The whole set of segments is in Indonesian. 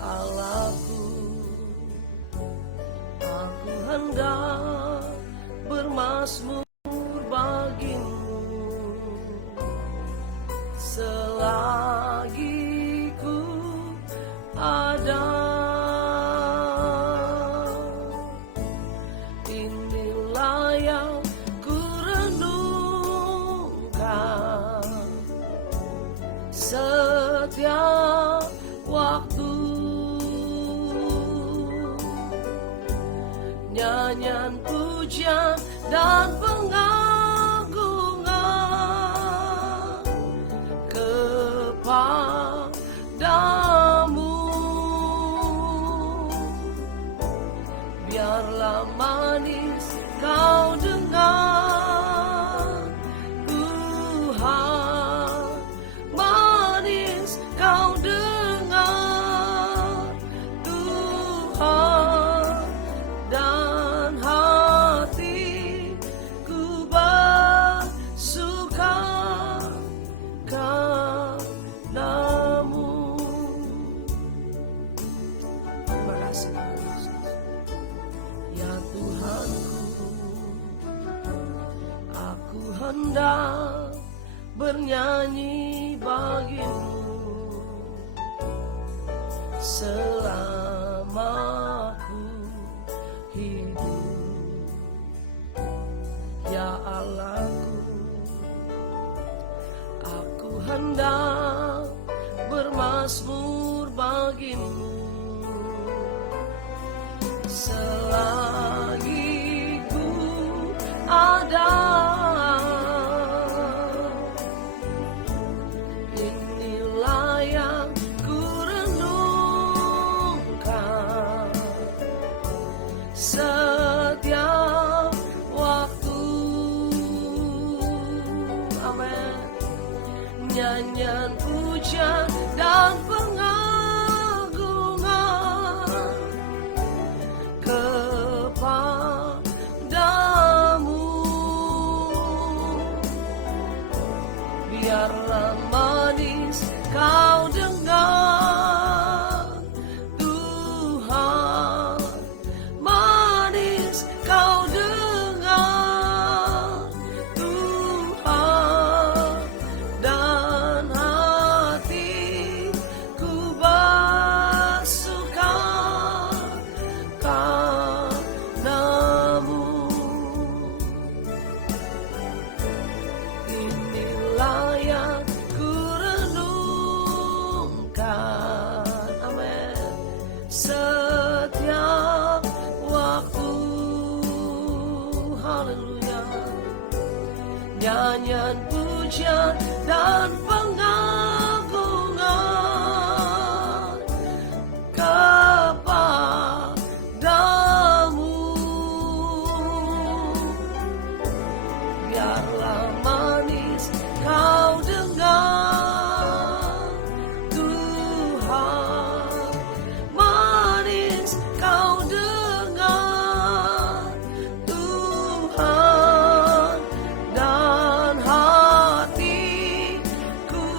Allahku, aku hendak bermazmur bagimu selagi ku ada. Inilah yang ku renungkan setiap waktu, nyanyian pujian dan pengagungan kepadamu. Biarlah manis kau dengar, Tuhan, manis kau dengar, Tuhan, dan hatiku bersuka kepadamu. Terima kasih Yesus. Ya Tuhanku, aku hendak bernyanyi bagimu selama ku hidup. Ya Allahku, aku hendak bermazmur bagimu selagi ku ada. Inilah yang ku renungkan setiap waktu. Amin. Nyanyian pujian dan pengagungan kepadamu. Biarlah manis kau dengar, Tuhan, manis kau dengar, Tuhan, dan hatiku bersuka kepadamu. Inilah yang ku renungkan, amin, setiap waktu. Haleluya. Nyanyian pujian dan pengagungan kepadamu. Biarlah manis kau dengar, Tuhan, manis kau dengar, Tuhan, dan hatiku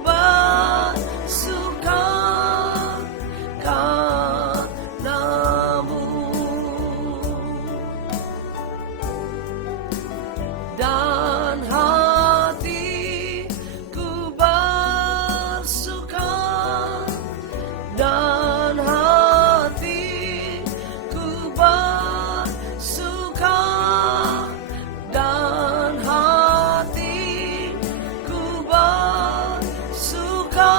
bersuka kepadamu. Dan hatiku bersuka, dan hatiku bersuka, dan hatiku bersuka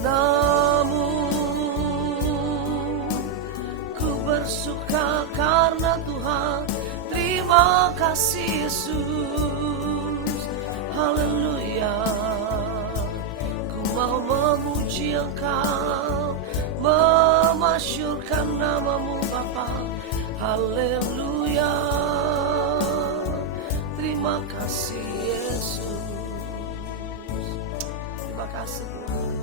kepadamu. Ku bersuka karena Tuhan. Terima kasih Yesus. Haleluya. Ku mau memuji Engkau, memasyurkan namamu Bapa. Haleluya. Terima kasih Yesus. Terima kasih Tuhan.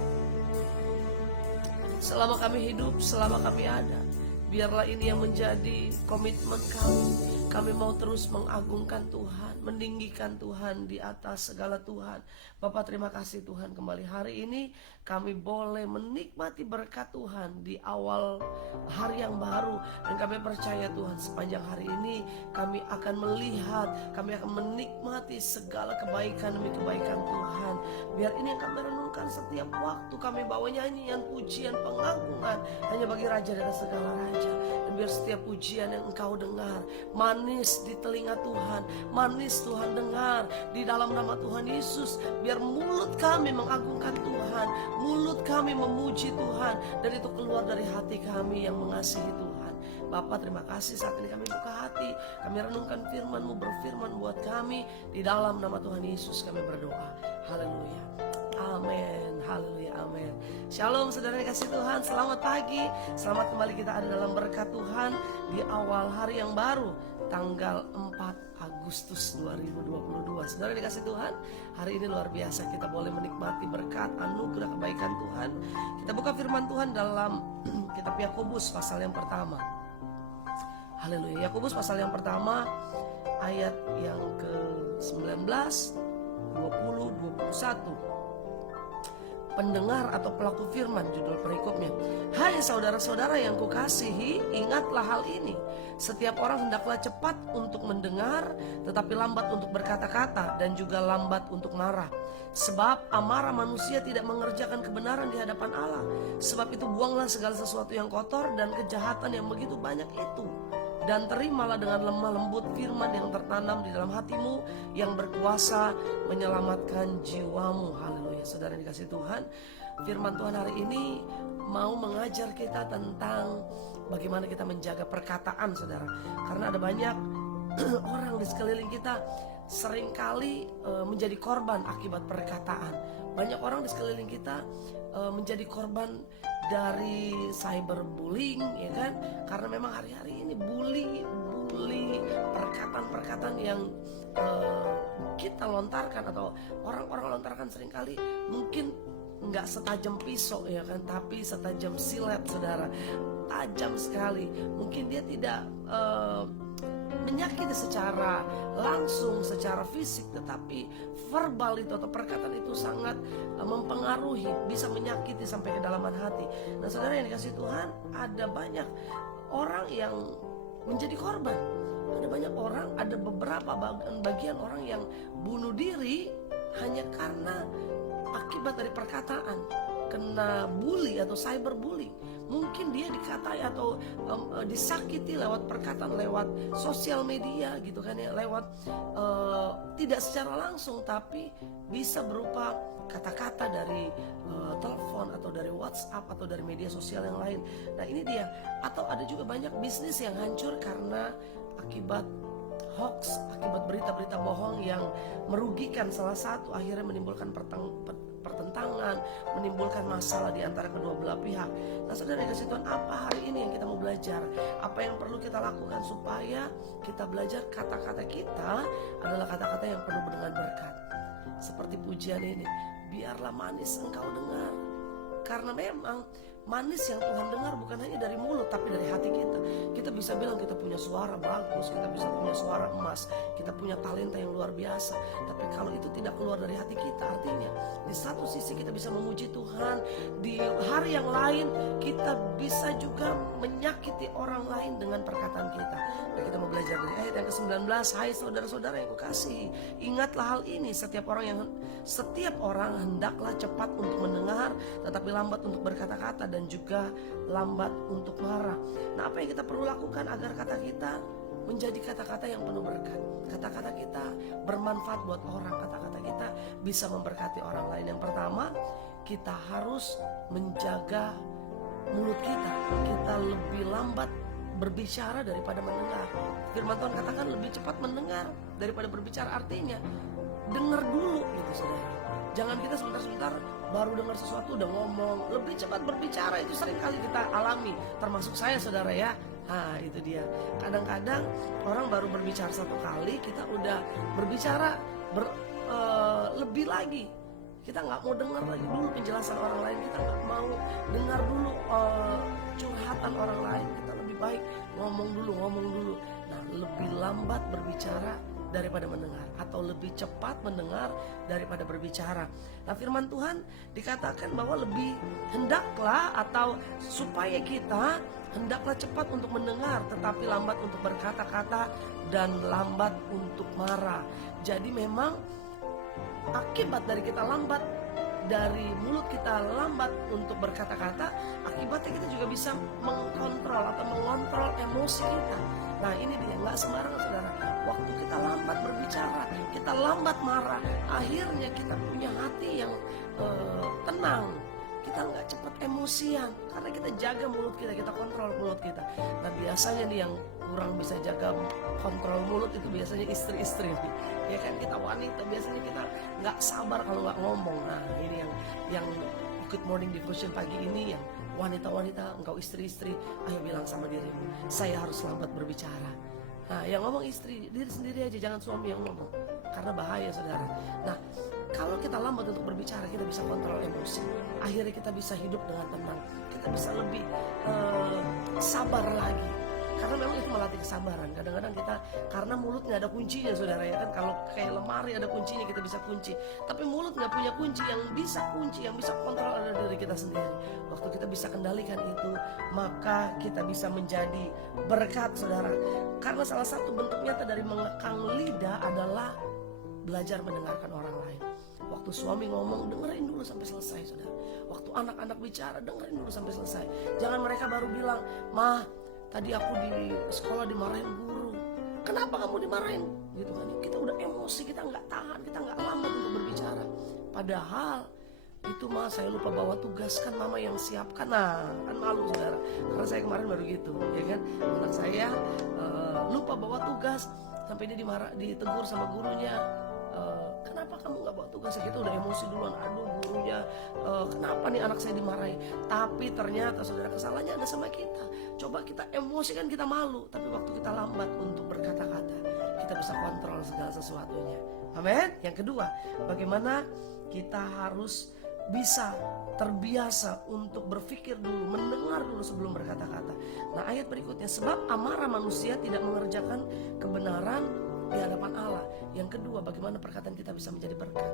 Selama kami hidup, selama kami ada, biarlah ini yang menjadi komitmen kami. Kami mau terus mengagungkan Tuhan, meninggikan Tuhan di atas segala Tuhan. Bapak terima kasih Tuhan, kembali hari ini kami boleh menikmati berkat Tuhan di awal hari yang baru. Dan kami percaya Tuhan, sepanjang hari ini kami akan melihat, kami akan menikmati segala kebaikan demi kebaikan Tuhan. Biar ini yang kami renungkan setiap waktu, kami bawa nyanyian, pujian, pengagungan hanya bagi Raja dan segala Raja. Dan biar setiap pujian yang Engkau dengar manis di telinga Tuhan, manis Tuhan dengar di dalam nama Tuhan Yesus. Biar mulut kami mengagungkan Tuhan, mulut kami memuji Tuhan, dan itu keluar dari hati kami yang mengasihi Tuhan. Bapa terima kasih, saat ini kami buka hati, kami renungkan firman-Mu, berfirman buat kami. Di dalam nama Tuhan Yesus kami berdoa. Haleluya. Amin, haleluya, amin. Shalom saudara yang kasih Tuhan, selamat pagi. Selamat kembali kita ada dalam berkat Tuhan di awal hari yang baru, tanggal 4 Agustus 2022. Saudara yang dikasih Tuhan, hari ini luar biasa, kita boleh menikmati berkat, anugerah, kebaikan Tuhan. Kita buka firman Tuhan dalam kitab Yakobus pasal yang pertama. Haleluya. Yakobus pasal yang pertama, ayat yang ke-19, 20, 21. Pendengar atau pelaku firman, judul perikopnya. Hai saudara-saudara yang kukasihi, ingatlah hal ini. Setiap orang hendaklah cepat untuk mendengar, tetapi lambat untuk berkata-kata, dan juga lambat untuk marah. Sebab amarah manusia tidak mengerjakan kebenaran di hadapan Allah. Sebab itu buanglah segala sesuatu yang kotor dan kejahatan yang begitu banyak itu, dan terimalah dengan lemah lembut firman yang tertanam di dalam hatimu, yang berkuasa menyelamatkan jiwamu. Haleluya. Saudara yang dikasih Tuhan, firman Tuhan hari ini mau mengajar kita tentang bagaimana kita menjaga perkataan, saudara. Karena ada banyak orang di sekeliling kita seringkali menjadi korban akibat perkataan. Banyak orang di sekeliling kita menjadi korban dari cyberbullying, ya kan? Karena memang hari-hari ini bully perkataan-perkataan yang kita lontarkan atau orang-orang lontarkan seringkali mungkin nggak setajam pisau, ya kan, tapi setajam silet, saudara. Tajam sekali. Mungkin dia tidak menyakiti secara langsung, secara fisik, tetapi verbal itu atau perkataan itu sangat mempengaruhi, bisa menyakiti sampai kedalaman hati. Nah saudara yang dikasih Tuhan, ada banyak orang yang menjadi korban. Ada banyak orang, ada beberapa bagian orang yang bunuh diri hanya karena akibat dari perkataan, kena bully atau cyberbullying. Mungkin dia dikatai atau disakiti lewat perkataan, lewat sosial media gitu kan ya, lewat tidak secara langsung, tapi bisa berupa kata-kata dari telepon atau dari WhatsApp atau dari media sosial yang lain. Nah ini dia. Atau ada juga banyak bisnis yang hancur karena akibat hoax, akibat berita-berita bohong yang merugikan salah satu, akhirnya menimbulkan pertentangan, menimbulkan masalah di antara kedua belah pihak. Nah saudara yang kasih Tuhan, apa hari ini yang kita mau belajar? Apa yang perlu kita lakukan supaya kita belajar kata-kata kita adalah kata-kata yang penuh dengan berkat? Seperti pujian ini, biarlah manis engkau dengar. Karena memang manis yang Tuhan dengar bukan hanya dari mulut, tapi dari hati kita. Kita bisa bilang kita punya suara bagus, kita bisa punya suara emas, kita punya talenta yang luar biasa. Tapi kalau itu tidak keluar dari hati kita, artinya di satu sisi kita bisa memuji Tuhan, di hari yang lain kita bisa juga menyakiti orang lain dengan perkataan kita. Dan kita mau belajar dari ayat yang ke-19. Hai saudara-saudara yang kukasihi, ingatlah hal ini. Setiap orang hendaklah cepat untuk mendengar, tetapi lambat untuk berkata-kata, dan juga lambat untuk marah. Nah apa yang kita perlu lakukan agar kata kita menjadi kata-kata yang penuh berkat, kata-kata kita bermanfaat buat orang, kata-kata kita bisa memberkati orang lain? Yang pertama, kita harus menjaga mulut kita. Kita lebih lambat berbicara daripada mendengar. Firman Tuhan katakan lebih cepat mendengar daripada berbicara. Artinya dengar dulu gitu saudara. Jangan kita sebentar-sebentar baru dengar sesuatu udah ngomong. Lebih cepat berbicara, itu sering kali kita alami, termasuk saya saudara ya. Nah itu dia. Kadang-kadang orang baru berbicara satu kali, kita udah berbicara lebih lagi. Kita gak mau dengar lagi dulu penjelasan orang lain. Kita gak mau dengar dulu curhatan orang lain. Kita lebih baik ngomong dulu. Nah lebih lambat berbicara daripada mendengar, atau lebih cepat mendengar daripada berbicara. Nah, firman Tuhan dikatakan bahwa lebih hendaklah, atau supaya kita hendaklah cepat untuk mendengar, tetapi lambat untuk berkata-kata dan lambat untuk marah. Jadi memang akibat dari kita lambat, dari mulut kita lambat untuk berkata-kata, akibatnya kita juga bisa mengkontrol atau mengontrol emosi kita. Nah, ini dia, nggak sembarangan saudara. Waktu kita lambat berbicara, kita lambat marah, akhirnya kita punya hati yang tenang. Kita nggak cepat emosian karena kita jaga mulut kita, kita kontrol mulut kita. Nah, biasanya nih yang kurang bisa jaga kontrol mulut itu biasanya istri-istri nih. Ya kan, kita wanita biasanya kita nggak sabar kalau nggak ngomong. Nah, ini yang Good Morning Devotion pagi ini, yang wanita-wanita, engkau istri-istri, ayo bilang sama dirimu, saya harus lambat berbicara. Nah, yang ngomong istri, diri sendiri aja, jangan suami yang ngomong, karena bahaya saudara. Nah, kalau kita lambat untuk berbicara, kita bisa kontrol emosi. Akhirnya kita bisa hidup dengan tenang. Kita bisa lebih sabar lagi. Karena memang itu melatih kesabaran. Kadang-kadang kita, karena mulut gak ada kuncinya saudara, ya kan. Kalau kayak lemari ada kuncinya, kita bisa kunci. Tapi mulut gak punya kunci. Yang bisa kunci, yang bisa kontrol adalah diri kita sendiri. Waktu kita bisa kendalikan itu, maka kita bisa menjadi berkat saudara. Karena salah satu bentuk nyata dari mengekang lidah adalah belajar mendengarkan orang lain. Waktu suami ngomong, dengerin dulu sampai selesai saudara. Waktu anak-anak bicara, dengerin dulu sampai selesai. Jangan mereka baru bilang, "Ma, tadi aku di sekolah dimarahin guru." Kenapa kamu dimarahin? Gitu kan. Kita udah emosi, kita nggak tahan, kita nggak lambat untuk berbicara. Padahal itu, "Ma, saya lupa bawa tugas, kan mama yang siapkan." Nah, kan malu saudara. Karena saya kemarin baru gitu, ya kan. Anak saya lupa bawa tugas, sampai dia ditegur sama gurunya. "Kenapa kamu gak bawa tugas?" Kita udah emosi duluan. Aduh, gurunya, kenapa nih anak saya dimarahi? Tapi ternyata saudara, kesalahannya ada sama kita. Coba kita emosi kan kita malu, tapi waktu kita lambat untuk berkata-kata, kita bisa kontrol segala sesuatunya. Amin. Yang kedua, bagaimana kita harus bisa terbiasa untuk berpikir dulu, mendengar dulu sebelum berkata-kata. Nah, ayat berikutnya, sebab amarah manusia tidak mengerjakan kebenaran di hadapan Allah. Yang kedua, bagaimana perkataan kita bisa menjadi berkat?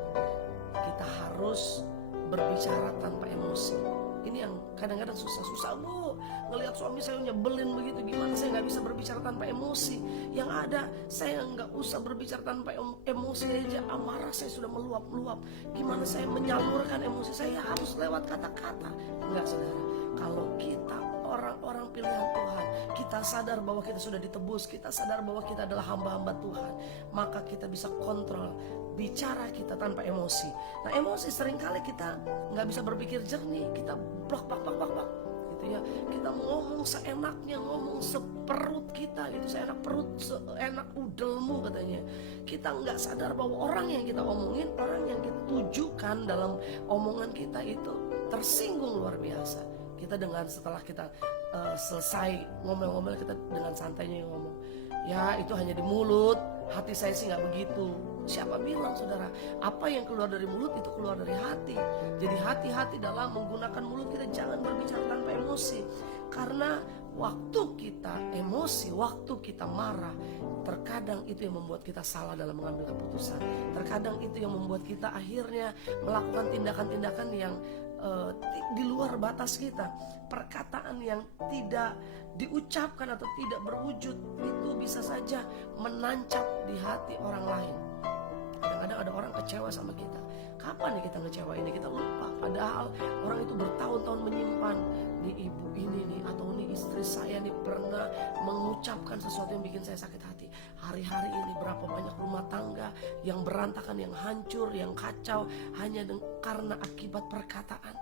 Kita harus berbicara tanpa emosi. Ini yang kadang-kadang susah Bu, ngelihat suami saya nyebelin begitu, gimana saya nggak bisa berbicara tanpa emosi? Yang ada, saya nggak usah berbicara tanpa emosi aja, amarah saya sudah meluap-luap. Gimana saya menyalurkan emosi saya? Harus lewat kata-kata. Enggak saudara, kalau kita orang-orang pilihan Tuhan, kita sadar bahwa kita sudah ditebus, kita sadar bahwa kita adalah hamba-hamba Tuhan, maka kita bisa kontrol bicara kita tanpa emosi. Nah, emosi seringkali kita nggak bisa berpikir jernih, kita blok gitu ya. Kita ngomong seenaknya, ngomong seperut kita gitu, seenak perut, seenak udelmu katanya. Kita nggak sadar bahwa orang yang kita omongin, orang yang kita tujukan dalam omongan kita itu tersinggung luar biasa. Kita setelah kita selesai ngomel-ngomel, kita dengan santainya ngomong, "Ya, itu hanya di mulut, hati saya sih nggak begitu." Siapa bilang saudara, apa yang keluar dari mulut itu keluar dari hati. Jadi hati-hati dalam menggunakan mulut kita, jangan berbicara tanpa emosi. Karena waktu kita emosi, waktu kita marah, terkadang itu yang membuat kita salah dalam mengambil keputusan. Terkadang itu yang membuat kita akhirnya melakukan tindakan-tindakan yang di luar batas kita. Perkataan yang tidak diucapkan atau tidak berwujud itu bisa saja menancap di hati orang lain. Kadang-kadang ada orang kecewa sama kita. Kapan nih kita ngecewa ini? Kita lupa. Padahal orang itu bertahun-tahun menyimpan, nih ibu ini nih, atau nih istri saya nih pernah mengucapkan sesuatu yang bikin saya sakit hati. Hari-hari ini berapa banyak rumah tangga yang berantakan, yang hancur, yang kacau, hanya karena akibat perkataan.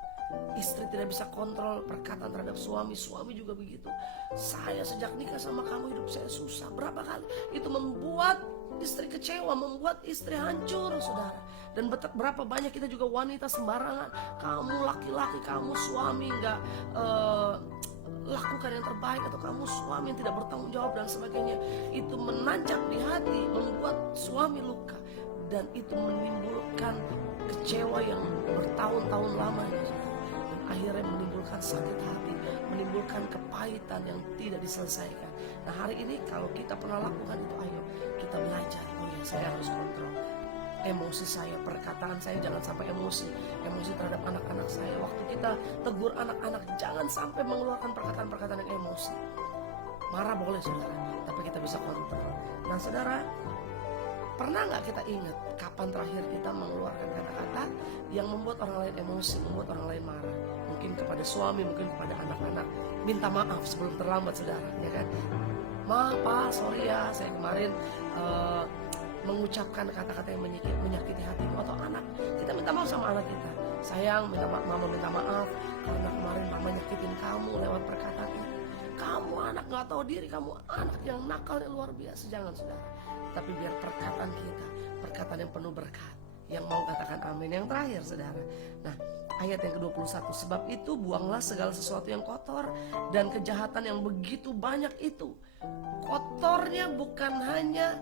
Istri tidak bisa kontrol perkataan terhadap suami, suami juga begitu. "Saya sejak nikah sama kamu hidup saya susah." Berapa kali itu membuat istri kecewa, membuat istri hancur saudara. Dan berapa banyak kita juga wanita sembarangan, kamu laki-laki, kamu suami gak lakukan yang terbaik, atau kamu suami yang tidak bertanggung jawab dan sebagainya. Itu menancap di hati, membuat suami luka, dan itu menimbulkan kecewa yang bertahun-tahun lamanya. Akhirnya menimbulkan sakit hati, menimbulkan kepahitan yang tidak diselesaikan. Nah hari ini kalau kita pernah lakukan itu, ayo kita belajar. Oh ya, saya harus kontrol emosi saya, perkataan saya, jangan sampai emosi terhadap anak-anak saya. Waktu kita tegur anak-anak, jangan sampai mengeluarkan perkataan-perkataan yang emosi. Marah boleh saudara, tapi kita bisa kontrol. Nah saudara, pernah nggak kita ingat kapan terakhir kita mengeluarkan kata-kata yang membuat orang lain emosi, membuat orang lain marah? Mungkin kepada suami, mungkin kepada anak-anak. Minta maaf sebelum terlambat saudara, ya kan? Maaf Pak, sorry ya, saya kemarin mengucapkan kata-kata yang menyakiti hatimu. Atau anak, kita minta maaf sama anak kita. Sayang, mama minta maaf karena kemarin mama nyakitin kamu lewat perkataan itu. Kamu anak gak tahu diri, kamu anak yang nakal yang luar biasa. Jangan saudara, tapi biar perkataan kita, perkataan yang penuh berkat. Yang mau katakan amin. Yang terakhir saudara, nah ayat yang ke-21, sebab itu buanglah segala sesuatu yang kotor dan kejahatan yang begitu banyak itu. Kotornya bukan hanya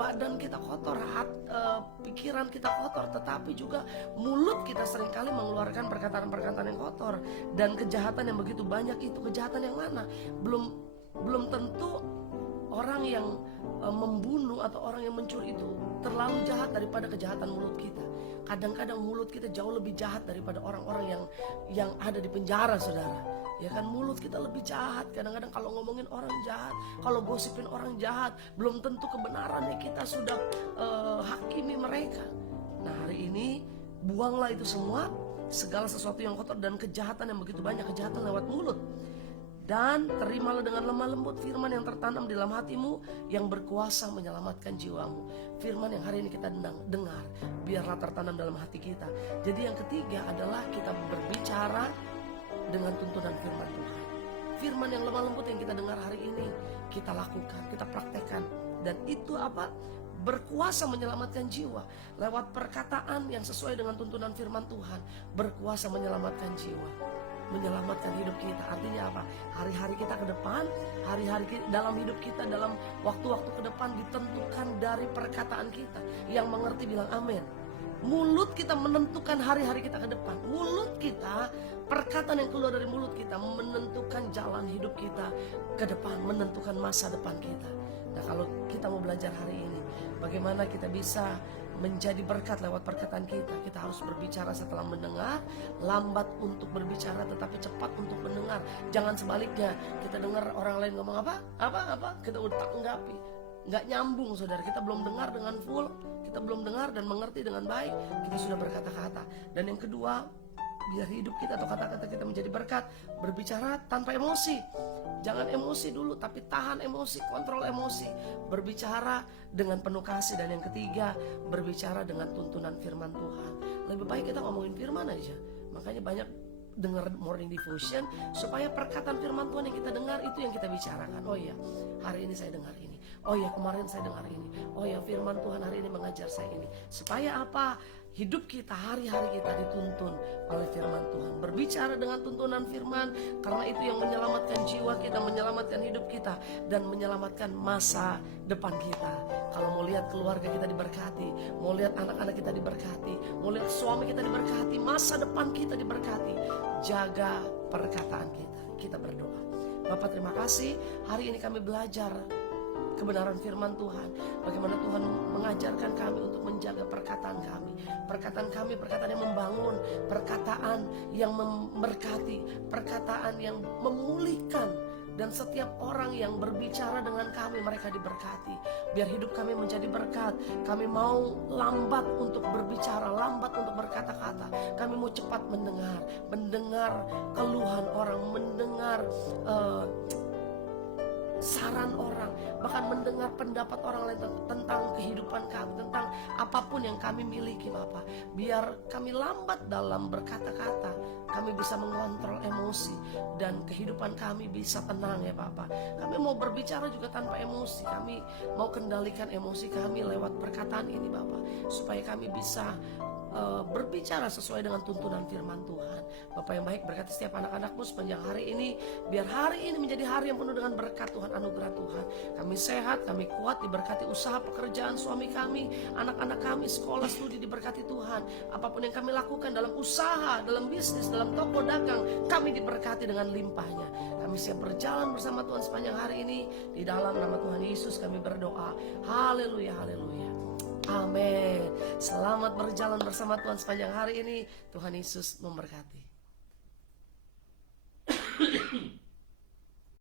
badan kita kotor, pikiran kita kotor, tetapi juga mulut kita seringkali mengeluarkan perkataan-perkataan yang kotor. Dan kejahatan yang begitu banyak itu, kejahatan yang mana? Belum tentu orang yang membunuh atau orang yang mencuri itu terlalu jahat daripada kejahatan mulut kita. Kadang-kadang mulut kita jauh lebih jahat daripada orang-orang yang ada di penjara saudara. Ya kan, mulut kita lebih jahat. Kadang-kadang kalau ngomongin orang jahat, kalau gosipin orang jahat, belum tentu kebenarannya kita sudah hakimi mereka. Nah hari ini buanglah itu semua, segala sesuatu yang kotor dan kejahatan yang begitu banyak, kejahatan lewat mulut. Dan terimalah dengan lemah lembut firman yang tertanam di dalam hatimu, yang berkuasa menyelamatkan jiwamu. Firman yang hari ini kita dengar, biarlah tertanam dalam hati kita. Jadi yang ketiga adalah kita berbicara dengan tuntunan firman Tuhan. Firman yang lemah lembut yang kita dengar hari ini, kita lakukan, kita praktekkan. Dan itu apa? Berkuasa menyelamatkan jiwa. Lewat perkataan yang sesuai dengan tuntunan firman Tuhan, berkuasa menyelamatkan jiwa, menyelamatkan hidup kita. Artinya apa? Hari-hari kita ke depan, hari-hari dalam hidup kita, dalam waktu-waktu ke depan ditentukan dari perkataan kita. Yang mengerti bilang amin. Mulut kita menentukan hari-hari kita ke depan. Mulut kita, perkataan yang keluar dari mulut kita menentukan jalan hidup kita ke depan, menentukan masa depan kita. Nah kalau kita mau belajar hari ini, bagaimana kita bisa menjadi berkat lewat perkataan kita. Kita harus berbicara setelah mendengar, lambat untuk berbicara tetapi cepat untuk mendengar. Jangan sebaliknya, kita dengar orang lain ngomong apa, kita udah tanggapi. Nggak nyambung saudara, kita belum dengar dengan full, kita belum dengar dan mengerti dengan baik, kita sudah berkata-kata. Dan yang kedua, biar hidup kita atau kata-kata kita menjadi berkat, berbicara tanpa emosi. Jangan emosi dulu, tapi tahan emosi, kontrol emosi. Berbicara dengan penuh kasih. Dan yang ketiga, berbicara dengan tuntunan firman Tuhan. Lebih baik kita ngomongin firman aja. Makanya banyak dengar morning devotion, supaya perkataan firman Tuhan yang kita dengar itu yang kita bicarakan. Oh iya, hari ini saya dengar ini. Oh ya, kemarin saya dengar ini. Oh ya, firman Tuhan hari ini mengajar saya ini. Supaya apa? Hidup kita, hari-hari kita dituntun oleh firman Tuhan. Berbicara dengan tuntunan firman, karena itu yang menyelamatkan jiwa kita, menyelamatkan hidup kita, dan menyelamatkan masa depan kita. Kalau mau lihat keluarga kita diberkati, mau lihat anak-anak kita diberkati, mau lihat suami kita diberkati, masa depan kita diberkati, jaga perkataan kita. Kita berdoa. Bapak terima kasih, hari ini kami belajar kebenaran firman Tuhan. Bagaimana Tuhan mengajarkan kami untuk menjaga perkataan kami. Perkataan kami, perkataan yang membangun, perkataan yang memberkati, perkataan yang memulihkan. Dan setiap orang yang berbicara dengan kami, mereka diberkati. Biar hidup kami menjadi berkat. Kami mau lambat untuk berbicara, lambat untuk berkata-kata. Kami mau cepat mendengar keluhan orang, mendengar saran orang, bahkan mendengar pendapat orang lain tentang kehidupan kami, tentang apapun yang kami miliki Bapak. Biar kami lambat dalam berkata-kata, kami bisa mengontrol emosi, dan kehidupan kami bisa tenang ya Bapak. Kami mau berbicara juga tanpa emosi, kami mau kendalikan emosi kami lewat perkataan ini Bapak, supaya kami bisa berbicara sesuai dengan tuntunan firman Tuhan. Bapak yang baik, berkati setiap anak-anakmu sepanjang hari ini. Biar hari ini menjadi hari yang penuh dengan berkat Tuhan. dengan anugerah Tuhan. Kami sehat, kami kuat, diberkati usaha pekerjaan suami kami, anak-anak kami, sekolah, studi, diberkati Tuhan. Apapun yang kami lakukan dalam usaha, dalam bisnis, dalam toko dagang, kami diberkati dengan limpahnya. Kami siap berjalan bersama Tuhan sepanjang hari ini. Di dalam nama Tuhan Yesus kami berdoa. Haleluya, haleluya. Amin. Selamat berjalan bersama Tuhan sepanjang hari ini. Tuhan Yesus memberkati.